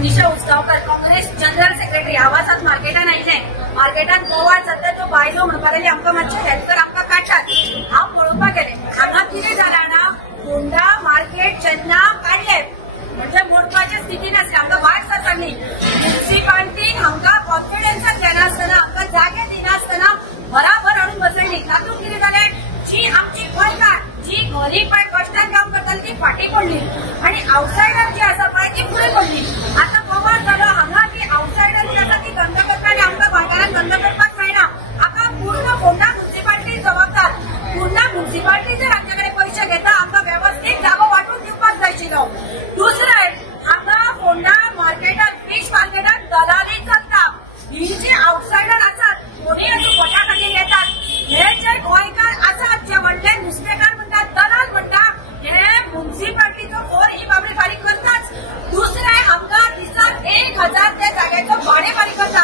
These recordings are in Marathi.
मनीषा उसगांवकर काँग्रेस जनरल सेक्रेटरी आवाजात मार्केटान आयिल्ले मार्केटान बोवाळ जाता तो बायलो म्हणपाक लागली आमकां मातशें हेल्प कर आमकां काडटात। हांव पळोवपाक गेलें हांगा कितें जालां ना फोंडा मार्केट जेन्ना काडले म्हणजे मोडपाचे स्थितीन आसले आमकां वाट सरकारनी म्युनिसिपालिटीन आमकां कॉन्फिडन्सान घेनासतना आमकां जागे दिनासतना बराबर हाडून बसयली। तातूंत कितें जालें जी आमची गोंयकार जी गरीबाय कश्टान काम करताली ती फाटी पडली आणि आउटसायडर जी आसा पळय ती फुडें पडली। आता बोवाळ जालो हांगा की आउटसायडर जी आसा ती धंदो करता आनी आमकां गोंयकारांक धंदो करपाक मेळना। हाका पूर्ण फोंडा म्युनिसिपालिटी जबाबदार। पूर्ण म्युनिसिपालिटी जर आमचे कडेन पयशे घेता आमकां व्यवस्थीत जागो वांटून दिवपाक जाय आशिल्लो। दुसरें हांगा फोंडा मार्केटात फिश मार्केटात दलाली चलता। ही जी आउटसायडर आसात कोणी असो पोटा खातीर येतात हे जे गोंयकार आसात जे व्हडले नुस्तेकार म्हणटात दलाल म्हणटात हे म्युनिसिपालिटीचो फोर ही बाबडी फारीक करताच। दुसरे हांगा दिसाक 1000 ते जाग्याचो भाडे फारीक करता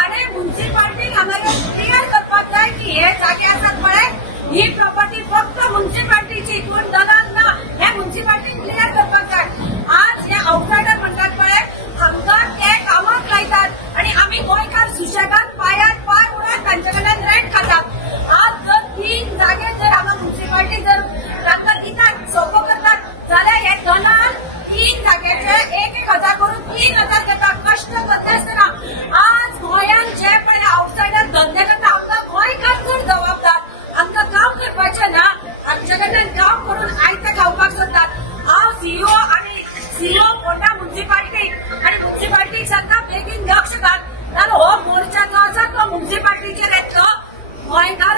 आणि म्युनिसिपालिटीन हांगा क्लियर करपाक जाय की हे जागे आसात पळय ही प्रॉपर्टी फक्त म्युनिसिपालिटीची कोण दलाल ना हे म्युनिसिपालिटीन क्लियर करपाक जाय। आज हे आउटसायडर म्हणटात पळय हांगा ते कामाक लायतात आणि आम्ही गोंयकार सुशेगाद पायात पाय उडोवन तांचे कडल्यान रेंट खातात। आज जर 3 जागे जर हांगा म्युनिसिपालिटी जर तांकां दितात सोपो करतात जाल्यार हे दलाल 3 जाग्याचे 1,000 करून 3,000 घेतात कष्ट करनासतना। आज गोंयांत जे पळय आउटसायडर धंदे करता आमकां गोंयकार चड जबाबदार आमकां काम करपाचें ना आमचे कडल्यान काम करून आयतें खावपाक सोदतात। हांव सीईओ आणि सीईओ फोंडा म्युनिसिपालिटी आणि म्युनिसिपालिटी सांगता बेगीन लक्ष घाल नाल्यार हो मोर्चा जो आसा तो म्युनिसिपालिटीचेर येतलो। गोंयकार